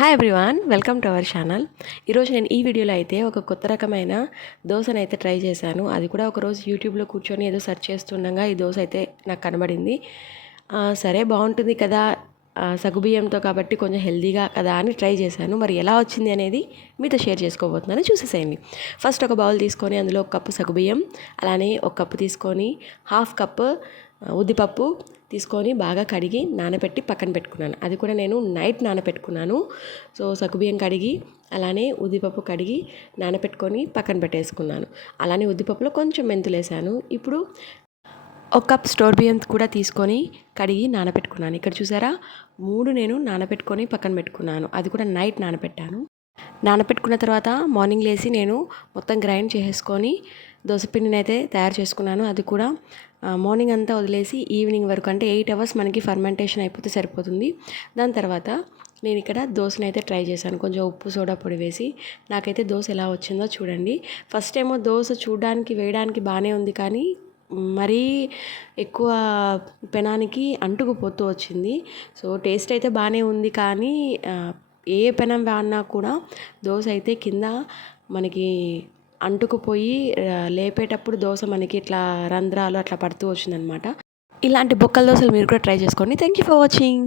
Hi everyone, welcome to our channel. ఈరోజు నేను ఈ వీడియోలో అయితే ఒక కొత్త రకమైన దోశను అయితే ట్రై చేశాను. అది కూడా ఒకరోజు యూట్యూబ్లో కూర్చొని ఏదో సెర్చ్ చేస్తుండగా ఈ దోశ అయితే నాకు కనబడింది. సరే బాగుంటుంది కదా, సగ్గుబియ్యంతో కాబట్టి కొంచెం హెల్దీగా కదా అని ట్రై చేశాను. మరి ఎలా వచ్చింది అనేది మీతో షేర్ చేసుకోబోతున్నాను, చూసేసేయండి. ఫస్ట్ ఒక బౌల్ తీసుకొని అందులో ఒక కప్పు సగ్గుబియ్యం, అలానే ఒక కప్పు తీసుకొని హాఫ్ కప్పు ఉద్దిపప్పు తీసుకొని బాగా కడిగి నానబెట్టి పక్కన పెట్టుకున్నాను. అది కూడా నేను నైట్ నానబెట్టుకున్నాను. సో సగ్గుబియ్యం కడిగి అలానే ఉద్దిపప్పు కడిగి నానబెట్టుకొని పక్కన పెట్టేసుకున్నాను. అలానే ఉద్దిపప్పులో కొంచెం మెంతులు వేసాను. ఇప్పుడు ఒక కప్ స్టోర్ బియ్యం కూడా తీసుకొని కడిగి నానబెట్టుకున్నాను. ఇక్కడ చూసారా, 3 నేను నానబెట్టుకొని పక్కన పెట్టుకున్నాను. అది కూడా నైట్ నానబెట్టాను. నానబెట్టుకున్న తర్వాత మార్నింగ్ లేసి నేను మొత్తం గ్రైండ్ చేసుకొని దోసపిండిని అయితే తయారు చేసుకున్నాను. అది కూడా మార్నింగ్ అంతా వదిలేసి ఈవినింగ్ వరకు, అంటే 8 అవర్స్ మనకి ఫర్మెంటేషన్ అయిపోతే సరిపోతుంది. దాని తర్వాత నేను ఇక్కడ దోశను అయితే ట్రై చేశాను, కొంచెం ఉప్పు సోడా పొడి వేసి. నాకైతే దోశ ఎలా వచ్చిందో చూడండి. ఫస్ట్ ఏమో దోశ చూడడానికి వేయడానికి బాగానే ఉంది, కానీ మరీ ఎక్కువ పెనానికి అంటుకుపోతూ వచ్చింది. సో టేస్ట్ అయితే బాగానే ఉంది, కానీ ఏ పెనం వాడినా కూడా దోశ అయితే కింద మనకి అంటుకుపోయి లేపేటప్పుడు దోశ మనకి ఇట్లా రంధ్రాలు అట్లా పడుతూ వచ్చిందనమాట. ఇలాంటి బొక్కల దోశలు మీరు కూడా ట్రై చేసుకోండి. Thank you for watching.